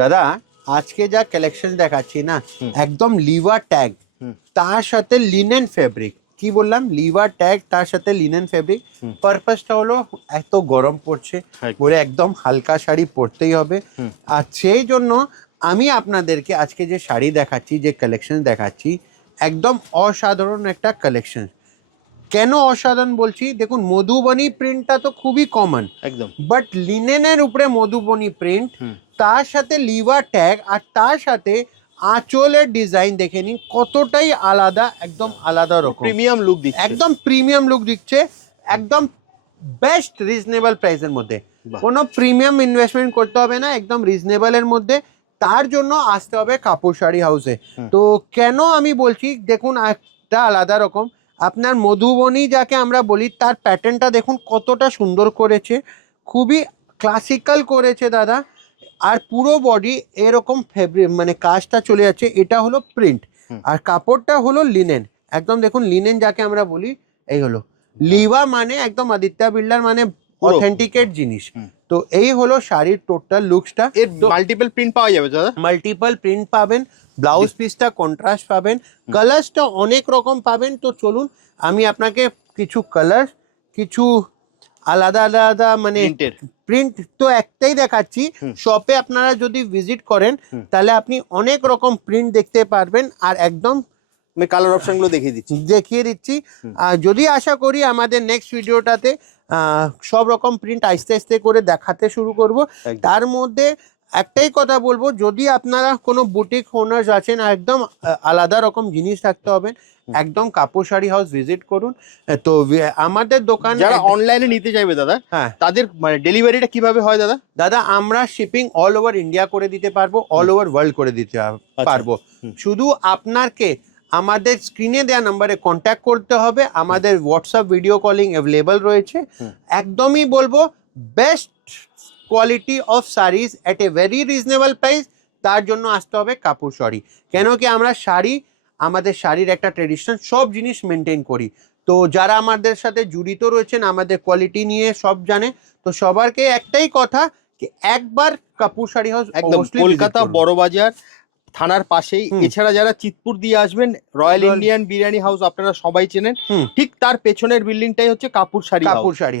দাদা আজকে যা কালেকশন দেখাচ্ছি না একদম লিভার ট্যাগ তার সাথে লিনেন ফেব্রিক কি বললাম লিভার ট্যাগ তার সাথে লিনেন ফেব্রিক পারপাসটা হলো এত গরম পড়ছে বলে একদম হালকা শাড়ি পরতেই হবে আর সেই জন্য আমি আপনাদেরকে আজকে যে শাড়ি দেখাচ্ছি যে কালেকশন দেখাচ্ছি একদম অসাধারণ একটা কালেকশন। কেন অসাধারণ বলছি দেখুন মধুবনী প্রিন্টটা তো খুবই কমন একদম, বাট লিনেনের উপরে মধুবনী প্রিন্ট তার সাথে লিভার ট্যাগ আর তার সাথে আঁচলের ডিজাইন দেখে নিন কতটাই আলাদা, একদম আলাদা রকম প্রিমিয়াম লুক দিচ্ছে, একদম প্রিমিয়াম লুক দিচ্ছে, একদম বেস্ট রিজনেবল প্রাইসের মধ্যে। কোনো প্রিমিয়াম ইনভেস্টমেন্ট করতে হবে না, একদম রিজনেবলের মধ্যে। তার জন্য আসতে হবে কাপড় শাড়ি হাউসে। তো কেন আমি বলছি দেখুন একটা আলাদা রকম আপনার মধুবনী যাকে আমরা বলি তার প্যাটার্নটা দেখুন কতটা সুন্দর করেছে, খুবই ক্লাসিক্যাল করেছে দাদা। আর পুরো বডি এরকম ফেব্রিক মানে কাজটা চলে যাচ্ছে, এটা হলো প্রিন্ট আর কাপড়টা হলো লিনেন, একদম দেখুন লিনেন যাকে আমরা বলি এই হলো লিভা মানে একদম আদিত্য বিল্ডার মানে অথেন্টিকেট জিনিস। তো এই হলো শাড়ির টোটাল লুকসটা। এর মাল্টিপল প্রিন্ট পাওয়া যাবে দাদা? মাল্টিপল প্রিন্ট পাবেন, ব্লাউজ পিসটা কন্ট্রাস্ট পাবেন, কালার্সটা অনেক রকম পাবেন। তো চলুন আমি আপনাকে কিছু কালার কিছু আলাদা আলাদা মানে প্রিন্ট তো একটাই দেখাচ্ছি, শপে আপনারা যদি ভিজিট করেন তাহলে আপনি অনেক রকম প্রিন্ট দেখতে পারবেন আর একদম আমি কালার অপশনগুলো দেখিয়ে দিচ্ছি। আর যদি আশা করি আমাদের নেক্সট ভিডিওটাতে সব রকম প্রিন্ট আস্তে আস্তে করে দেখাতে শুরু করব। তার মধ্যে একটাই কথা বলবো, যদি আপনারা কোনো বুটিক ওনার্স আছেন একদম আলাদা রকম জিনিস থাকতে হবে একদম কাপড় শাড়ি হাউস ভিজিট করুন। তো আমাদের দোকান যারা অনলাইনে নিতে চাইবে দাদা, হ্যাঁ তাদের মানে ডেলিভারিটা কিভাবে হয় দাদা? দাদা আমরা শিপিং অল ওভার ইন্ডিয়া করে দিতে পারবো, অল ওভার ওয়ার্ল্ড করে দিতে পারবো। শুধু আপনাকে আমাদের স্ক্রিনে দেওয়া নাম্বারে কন্ট্যাক্ট করতে হবে, আমাদের হোয়াটসঅ্যাপ ভিডিও কলিং অ্যাভেলেবল রয়েছে। একদমই বলবো best quality of saris at a very reasonable price. তার জন্য আসতে হবে কাপড় শাড়ি, কেন কি আমরা শাড়ি আমাদের শাড়ির একটা ট্রেডিশন সব জিনিস মেনটেন করি। তো যারা আমাদের সাথে জড়িত রয়েছেন আমাদের কোয়ালিটি নিয়ে সব জানে, তো সবারকে একটাই কথা কি একবার কাপড় শাড়ি হাউস একদম কলকাতা বড় বাজার থানার পাশেই। এছাড়া যারা চিতপুর দিয়ে আসবেন রয়্যাল ইন্ডিয়ান বিরিয়ানি হাউস আপনারা সবাই চেনেন, ঠিক তার পেছনের বিল্ডিংটাই হচ্ছে কাপড় শাড়ি।